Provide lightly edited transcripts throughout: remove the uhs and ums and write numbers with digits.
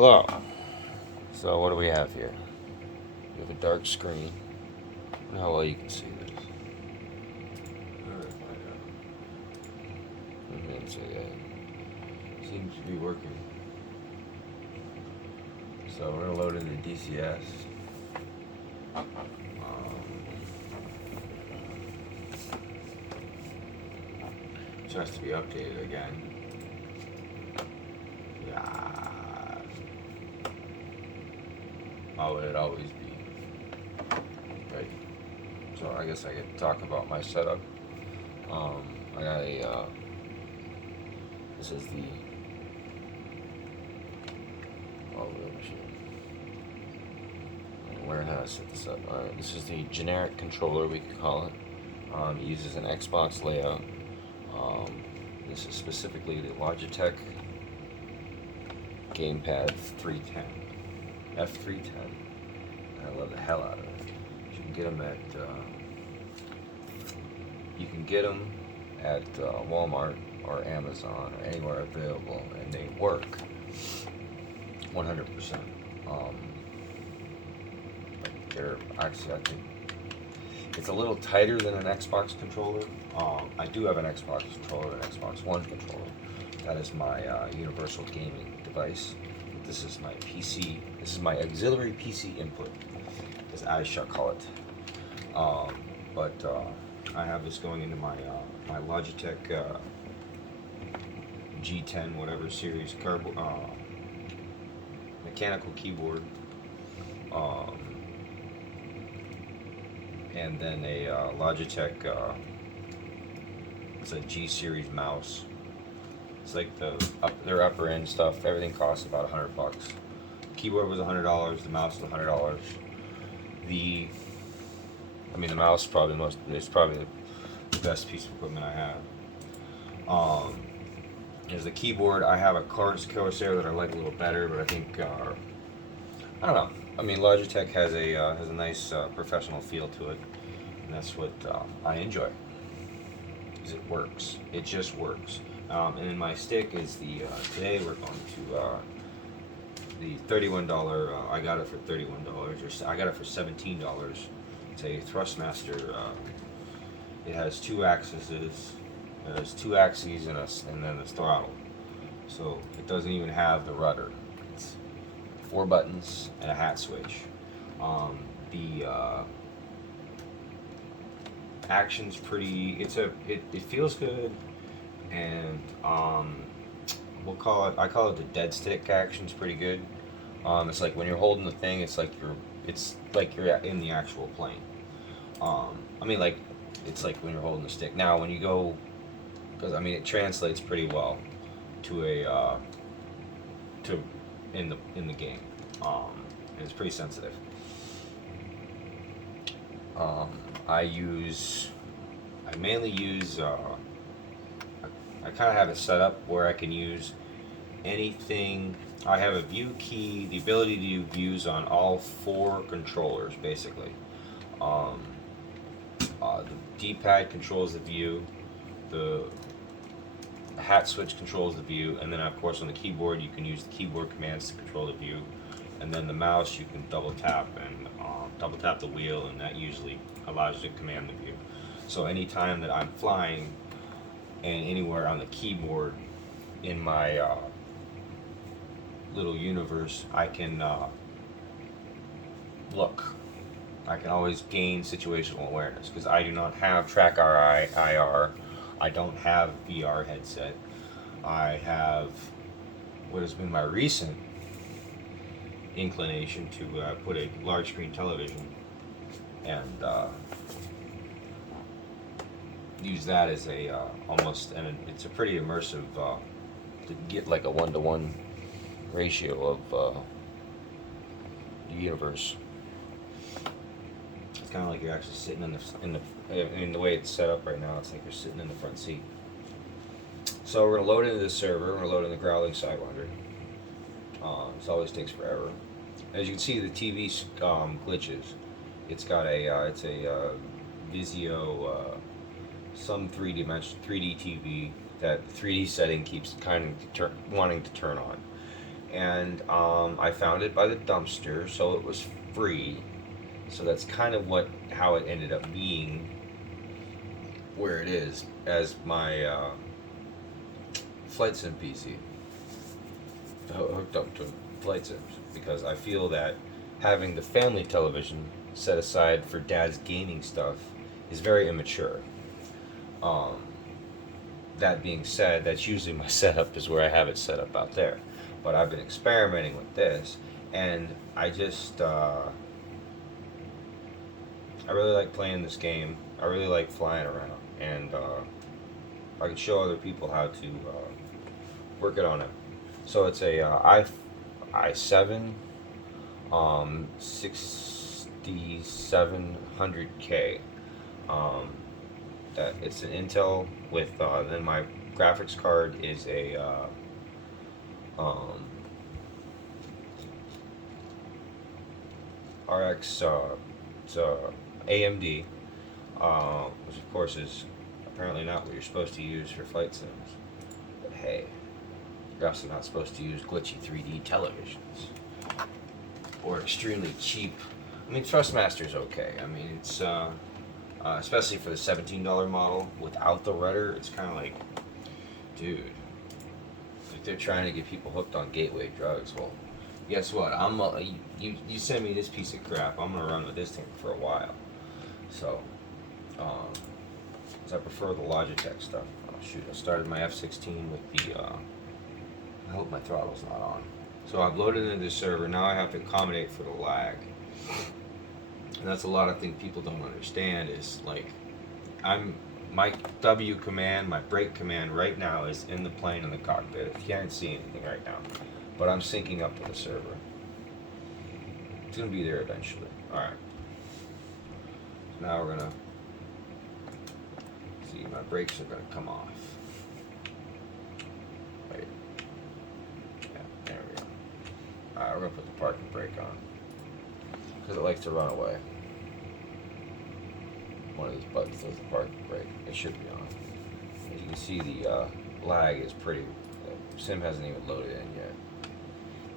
Hello. So what do we have here? We have a dark screen. I don't know how well you can see this. Alright, find out. So yeah, seems to be working. So we're gonna load in the DCS. Which has to be updated again. Yeah. How would it always be? Right. So I guess I could talk about my setup. I got a, this is the, the machine. Where how to set this up. Alright, this is the generic controller, we could call it. It uses an Xbox layout. This is specifically the Logitech Gamepad 310, F310. I love the hell out of it. You can get them at Walmart or Amazon or anywhere available, and they work 100%. They're actually, I think it's a little tighter than an Xbox controller. I do have an Xbox controller, an Xbox One controller. That is my universal gaming device. This is my PC. This is my auxiliary PC input, as I shall call it. I have this going into my my Logitech G10 whatever series mechanical keyboard, and then a Logitech it's a G series mouse. It's like their upper end stuff. Everything costs about $100. The keyboard was $100. The mouse was $100. The mouse is probably the best piece of equipment I have. There's the keyboard. I have a Corsair that I like a little better, but I think I don't know. Logitech has a nice professional feel to it, and that's what I enjoy. Because it works. It just works. And then my stick is the today we're going to the $31. I got it for $31, or I got it for $17. It's a Thrustmaster. It has two axes. It has two axes and then the throttle. So it doesn't even have the rudder. It's 4 buttons and a hat switch. The action's pretty. It feels good, and I call it the dead stick action's pretty good. It's like when you're holding the thing, it's like you're in the actual plane. It's like when you're holding the stick. Now when you go, because it translates pretty well to in the game. And it's pretty sensitive. I mainly use. I kind of have it set up where I can use anything. I have a view key, the ability to do views on all 4 controllers, basically. The D-pad controls the view, the hat switch controls the view, and then of course on the keyboard you can use the keyboard commands to control the view, and then the mouse you can double tap the wheel, and that usually allows you to command the view. So anytime that I'm flying and anywhere on the keyboard in my little universe, I can look. I can always gain situational awareness because I do not have Track IR. I don't have VR headset. I have what has been my recent inclination to put a large screen television and use that as a it's a pretty immersive to get like a 1-to-1 ratio of the universe. It's kind of like you're actually sitting in the way it's set up right now. It's like you're sitting in the front seat. So we're gonna load into this server. We're gonna load in the Growling Sidewinder. This always takes forever. As you can see, the TV glitches. It's got it's a Vizio some 3D TV that 3D setting keeps kind of wanting to turn on. and I found it by the dumpster, so it was free. So that's kind of how it ended up being where it is as my flight sim PC hooked up to flight sims, because I feel that having the family television set aside for dad's gaming stuff is very immature. Um, that being said, that's usually my setup, is where I have it set up out there. But I've been experimenting with this, and I really like playing this game. I really like flying around, and I can show other people how to work it on it. So it's a i7 6700K. That it's an Intel with then my graphics card is a um, RX. It's AMD, which of course is apparently not what you're supposed to use for flight sims. But hey, you're also not supposed to use glitchy 3D televisions or extremely cheap. I mean, Thrustmaster's okay. I mean, it's especially for the $17 model without the rudder. It's kind of like, dude, like they're trying to get people hooked on gateway drugs. Well, guess what? You send me this piece of crap, I'm gonna run with this thing for a while. So, 'cause I prefer the Logitech stuff. Oh shoot! I started my F-16 with the. I hope my throttle's not on. So I've loaded into the server. Now I have to accommodate for the lag. And that's a lot of things people don't understand. Is like, my W command, my brake command right now is in the plane in the cockpit. You can't see anything right now, but I'm syncing up to the server. It's gonna be there eventually. All right. So now we're gonna see. My brakes are gonna come off. Wait. Yeah, there we go. All right, we're gonna put the parking brake on because it likes to run away. One of these buttons does the parking brake. It should be on. As you can see, the lag is pretty. The sim hasn't even loaded in yet.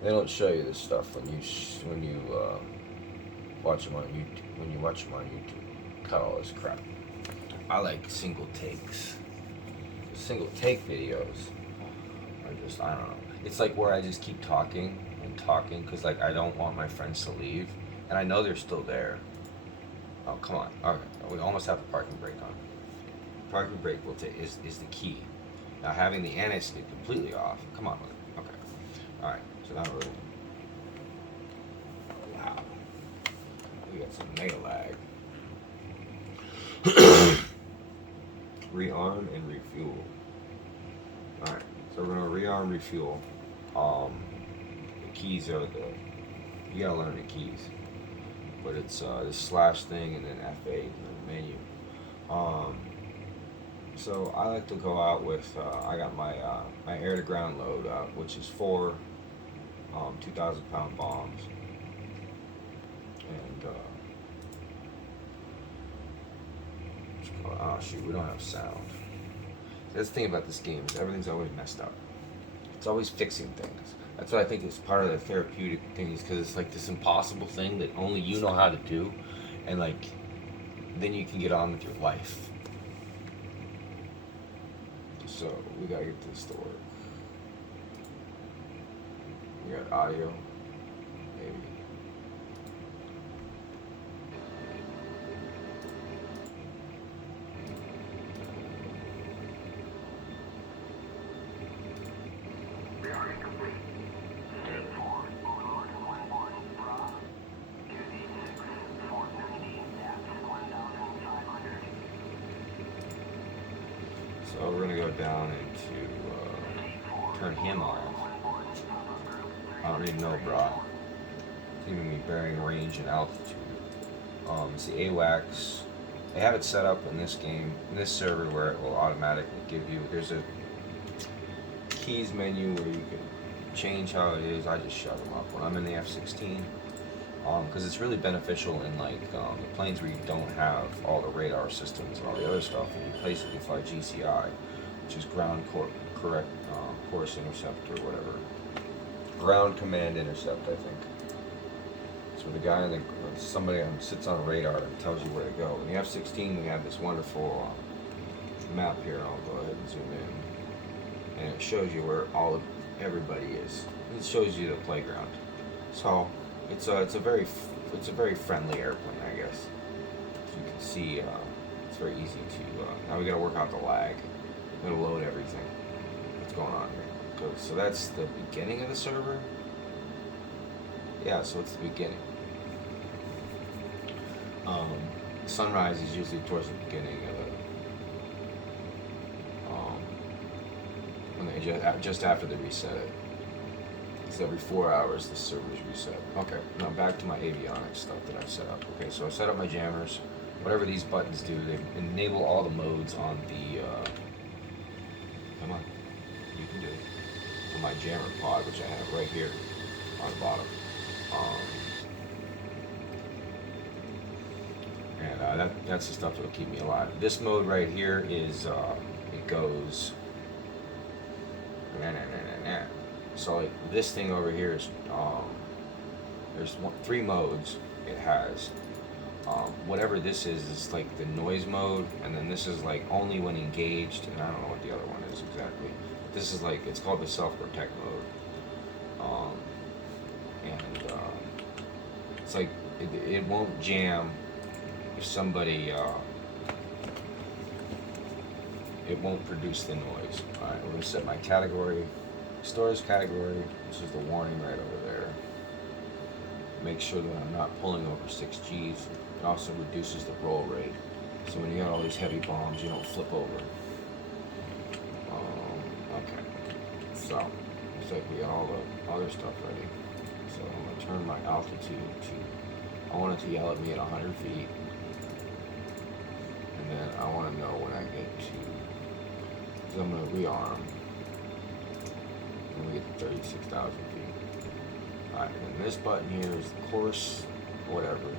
They don't show you this stuff when you watch them on YouTube. When you watch them on YouTube, cut all this crap. I like single takes. The single take videos are just, I don't know. It's like where I just keep talking and talking because like I don't want my friends to leave, and I know they're still there. Oh come on! All right, we almost have the parking brake on. Parking brake is the key. Now having the anti-skid completely off. Come on with it. Okay. All right. So now we're. Wow. We got some mega lag. Rearm and refuel. All right. So we're gonna rearm, refuel. The keys are you gotta learn the keys. But it's this slash thing and then F8 and then the menu. So I like to go out with I got my my air to ground load which is 4 2,000-pound bombs, and oh shoot, we don't have sound. That's the thing about this game is everything's always messed up. It's always fixing things. That's what I think is part of the therapeutic thing, is because it's like this impossible thing that only you know how to do, and like then you can get on with your life. So we gotta get this to work. We got audio, maybe. So we're gonna go down into turn him off. I don't need no bra. It's giving me bearing range and altitude. It's the AWACS. They have it set up in this game, in this server, where it will automatically give you. There's a keys menu where you can change how it is. I just shut them up when I'm in the F-16, because it's really beneficial in like the planes where you don't have all the radar systems and all the other stuff, and you basically fly GCI, which is ground course intercept or whatever. ground command intercept, I think. It's where the guy in the somebody sits on a radar and tells you where to go. In the F-16, we have this wonderful map here. I'll go ahead and zoom in, and it shows you where everybody is. It shows you the playground. So it's a very friendly airplane, I guess. As you can see, it's very easy to. Now we got to work out the lag. I'm gonna load everything. What's going on here? So that's the beginning of the server. Yeah, so it's the beginning. Sunrise is usually towards the beginning of it. When they just after they reset it. It's every 4 hours the server's reset. Okay, now back to my avionics stuff that I set up. Okay, so I set up my jammers. Whatever these buttons do, they enable all the modes on the. Come on, you can do it. On my jammer pod, which I have right here on the bottom. And that's the stuff that'll keep me alive. This mode right here is it goes. So like this thing over here is there's 3 modes it has. Whatever this is like the noise mode, and then this is like only when engaged, and I don't know what the other one is exactly. This is like, it's called the self-protect mode. It's like it won't jam if somebody it won't produce the noise. Alright, we're gonna set my category, storage category, which is the warning right over there. Make sure that I'm not pulling over 6 Gs. It also reduces the roll rate. So when you got all these heavy bombs, you don't flip over. Okay. So, looks like we got all the other stuff ready. So I'm going to turn my altitude to, I want it to yell at me at 100 feet. And then I want to know when I get to, because I'm going to rearm. When we get to 36,000 feet. Alright, and this button here is the course, whatever.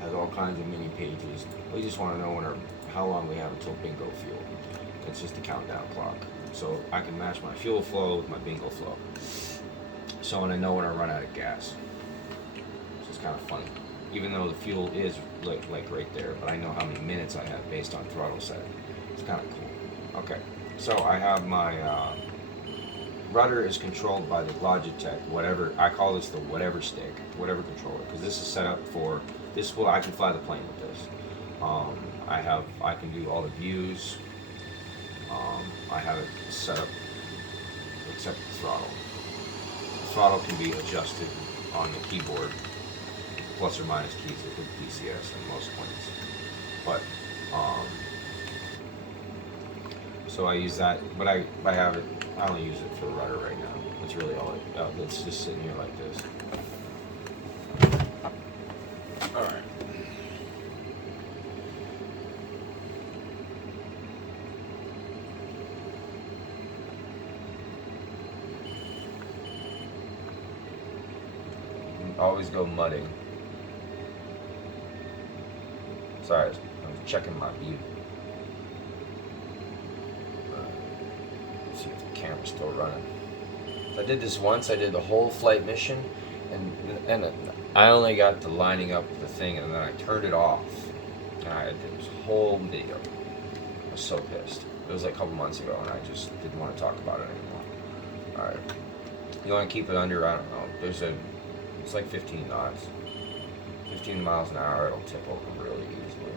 Has all kinds of mini pages. We just want to know how long we have until bingo fuel. It's just a countdown clock. So I can match my fuel flow with my bingo flow. So when I know when I run out of gas. It's just kind of funny. Even though the fuel is like right there, but I know how many minutes I have based on throttle setting. It's kind of cool. Okay, so I have my rudder is controlled by the Logitech, whatever, I call this the whatever stick, whatever controller, because this is set up for, I can fly the plane with this. I can do all the views. I have it set up, except the throttle. The throttle can be adjusted on the keyboard, plus or minus keys with DCS in most planes. But, so I use that, but I have it, I only use it for rudder right now. That's really all it's just sitting here like this. Alright. Always go mudding. Sorry, I'm checking my view. See if the camera's still running. So I did this once. I did the whole flight mission, and I only got to lining up the thing, and then I turned it off. And I did this whole video. I was so pissed. It was like a couple months ago, and I just didn't want to talk about it anymore. All right, you want to keep it under, I don't know. It's like 15 knots. 15 miles an hour. It'll tip over really easily.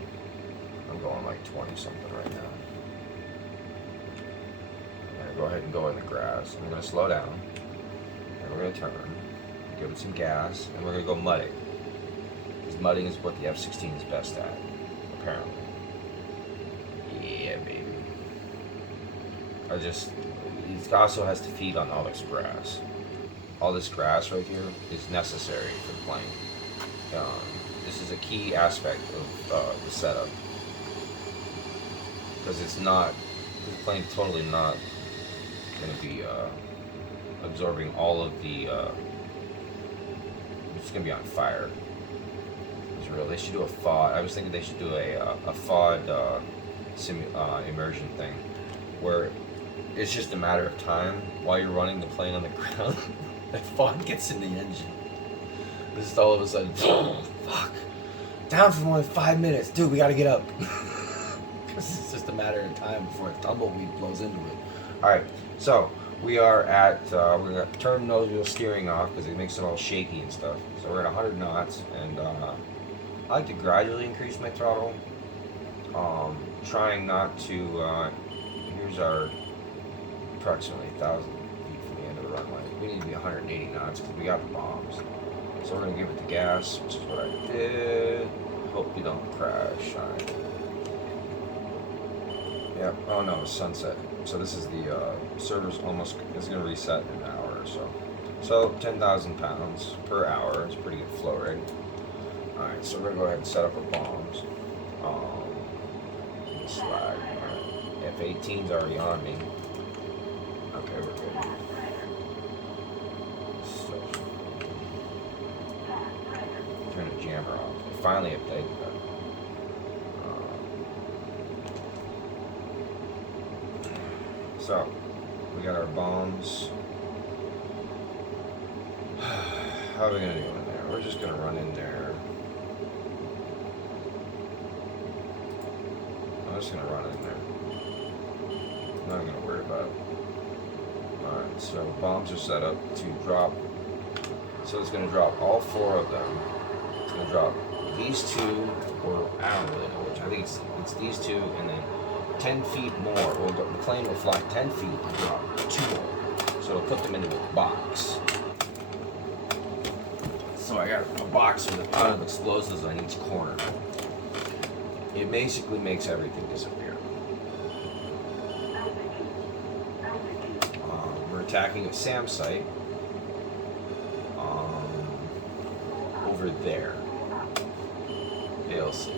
I'm going like 20 something right now. Go ahead and go in the grass. I'm going to slow down, and we're going to turn, give it some gas, and we're going to go mudding. Because mudding is what the F-16 is best at, apparently. Yeah, baby. It also has to feed on all this grass. All this grass right here is necessary for the plane. This is a key aspect of the setup. Because the plane's totally not going to be absorbing all of the it's going to be on fire. It's real. They should do a FOD. I was thinking they should do a FOD immersion thing where it's just a matter of time while you're running the plane on the ground. And Fawn gets in the engine. This is all of a sudden, fuck. Down for only 5 minutes. Dude, we gotta get up. Because it's just a matter of time before a tumbleweed blows into it. Alright, so we are at, we're going to turn nose wheel steering off because it makes it all shaky and stuff. So we're at 100 knots, and I like to gradually increase my throttle. Trying not to, here's our approximately 1,000 feet from the end of the runway. We need to be 180 knots because we got the bombs. So we're going to give it the gas, which is what I did. Hope you don't crash. Alright. Yep. Oh no, it's sunset. So this is the server's almost, it's going to reset in an hour or so. So 10,000 pounds per hour. It's a pretty good flow rate. Alright, so we're going to go ahead and set up our bombs. Slide. F-18's already on me. Okay, we're good. So, turn the jammer off. I finally updated that. So, we got our bombs. How are we going to do in there? We're just going to run in there. I'm just going to run in there. I'm not even going to worry about it. Alright, so bombs are set up to drop. So it's going to drop all 4 of them. It's going to drop these 2, or I don't really know which. I think it's these 2, and then 10 feet more. Well, the plane will fly 10 feet and drop 2 more. So it'll put them into a box. So I got a box with a ton of explosives on each corner. It basically makes everything disappear. We're attacking a SAM site over there. ALC.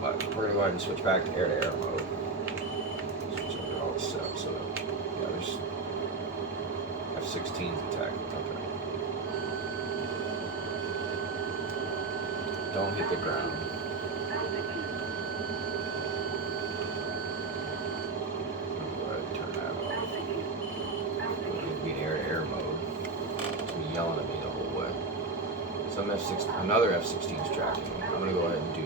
But we're going to go ahead and switch back to air-to-air mode. Switch over all this stuff. So, yeah, there's F-16's attacking. Okay. Don't hit the ground. Go ahead and turn that off. It'll be in air-to-air mode. It's gonna be yelling at me the whole way. Some F-16, another F-16 is tracking me. I'm gonna go ahead and do.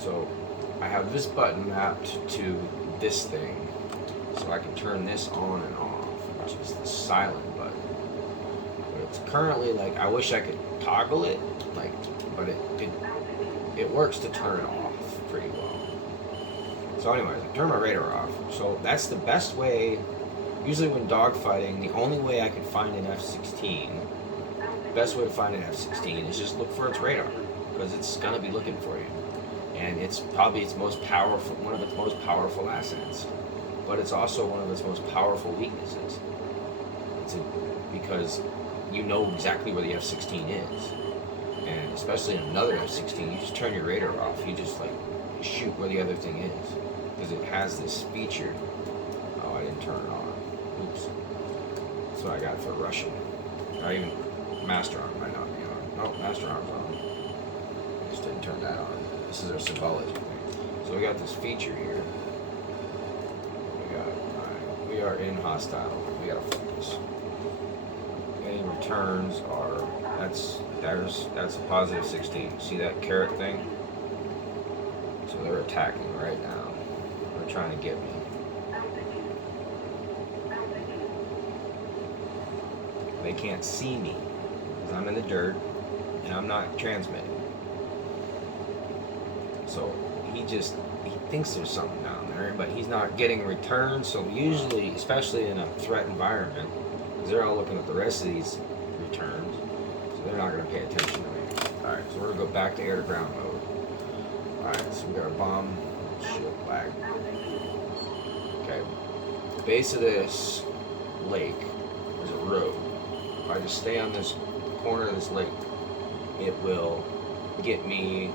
So I have this button mapped to this thing, so I can turn this on and off, which is the silent button. But it's currently like, I wish I could toggle it, like, but it works to turn it off pretty well. So anyways, I turn my radar off. So that's the best way. Usually when dogfighting, the only way I can find an F-16, the best way to find an F-16 is just look for its radar, because it's gonna be looking for you. And it's probably its most powerful, one of its most powerful assets, but it's also one of its most powerful weaknesses. Because you know exactly where the F-16 is, and especially in another F-16, you just turn your radar off. You just like shoot where the other thing is, because it has this feature. Oh, I didn't turn it on. Oops. That's what I got for Russian. Not even Master Arm might not be on. No, Master Arm's on. I just didn't turn that on. This is our symbology thing. So we got this feature here. Alright, we are in hostile. We gotta focus. Any returns are, that's a positive 16. See that carrot thing? So they're attacking right now. They're trying to get me. They can't see me because I'm in the dirt and I'm not transmitting. So he thinks there's something down there, but he's not getting returns. So usually, especially in a threat environment, because they're all looking at the rest of these returns, so they're not going to pay attention to me. Alright, so we're going to go back to air to ground mode. Alright, so we got our bomb. Shit, lag. Okay. The base of this lake, there's a road. If I just stay on this corner of this lake, it will get me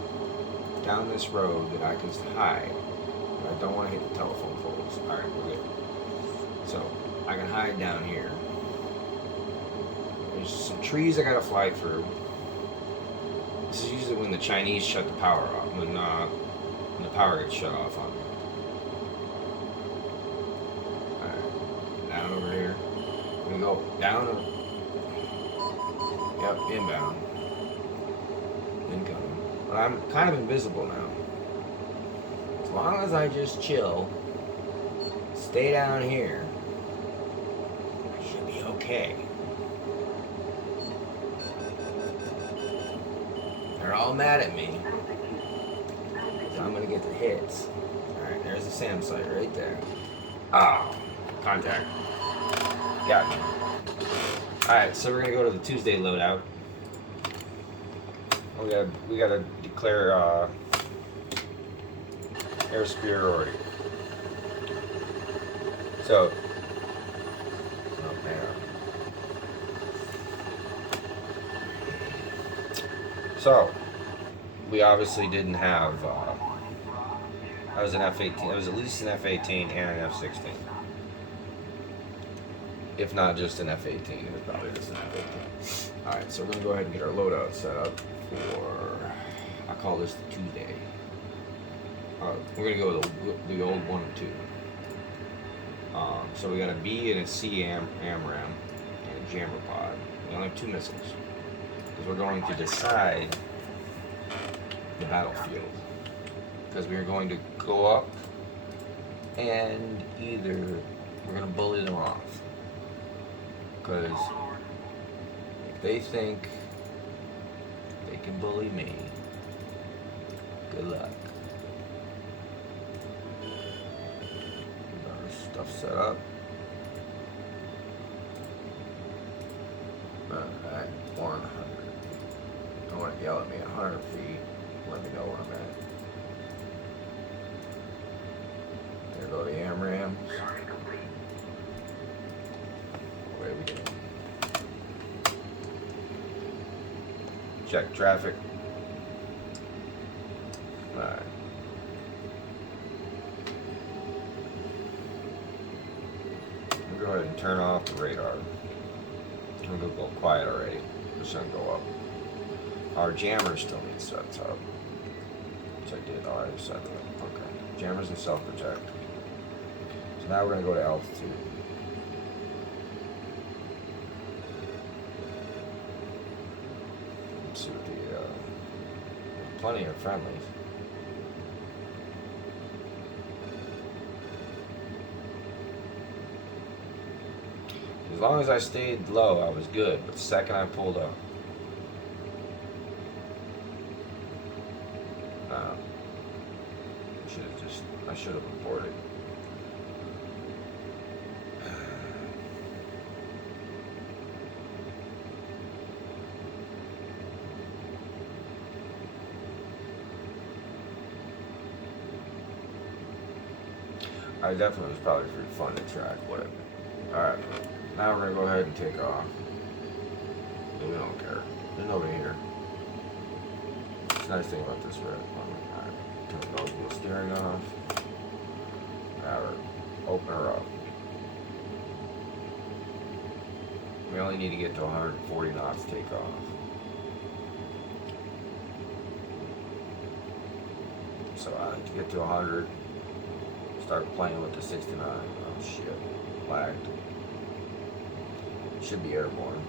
down this road that I can hide. But I don't want to hit the telephone poles. Alright, we're good. So, I can hide down here. There's some trees I gotta fly through. This is usually when the Chinese shut the power off, when the power gets shut off on me. Alright, we go down or... Yep, inbound. Incoming. But I'm kind of invisible now. As long as I just chill, stay down here, I should be okay. They're all mad at me. So I'm gonna get the hits. Alright, there's the SAM site right there. Ah, contact. Got me. Alright, so we're gonna go to the Tuesday loadout. We gotta declare air superiority. So, oh man. So, we obviously didn't have. That was an F-18. It was at least an F-18 and an F-16. If not just an F-18, it was probably just an F-18. Alright, so we're going to go ahead and get our loadout set up for, I call this the Tuesday. We're going to go with the old 1 and 2. So we got a B and a C AMRAAM and a jammer pod. We only have 2 missiles. Because we're going to decide the battlefield. Because we are going to go up and either we're going to bully them off. Because if they think they can bully me, good luck. Get our stuff set up. Alright, 100. Don't want to yell at me 100 feet. Let me know where I'm at. There go the AMRAAMs. Away we go. Check traffic. Alright. We'll go ahead and turn off the radar. We'll go quiet already. It's gonna go up. Our jammer still needs set up. Which I did already set up. Okay. Jammers and self-protect. So now we're gonna go to altitude. Let's see what there's plenty of friendlies. As long as I stayed low, I was good. But the second I pulled up, I should have reported. I definitely was probably pretty fun to track, whatever. Alright, now we're gonna go ahead and take off. We don't care. There's nobody here. It's a nice thing about this red one. Alright, turn the wheel steering off. Now we're open her up. We only need to get to 140 knots to take off. So I like to get to 100. Start playing with the 69. Oh shit. Lagged. Should be airborne.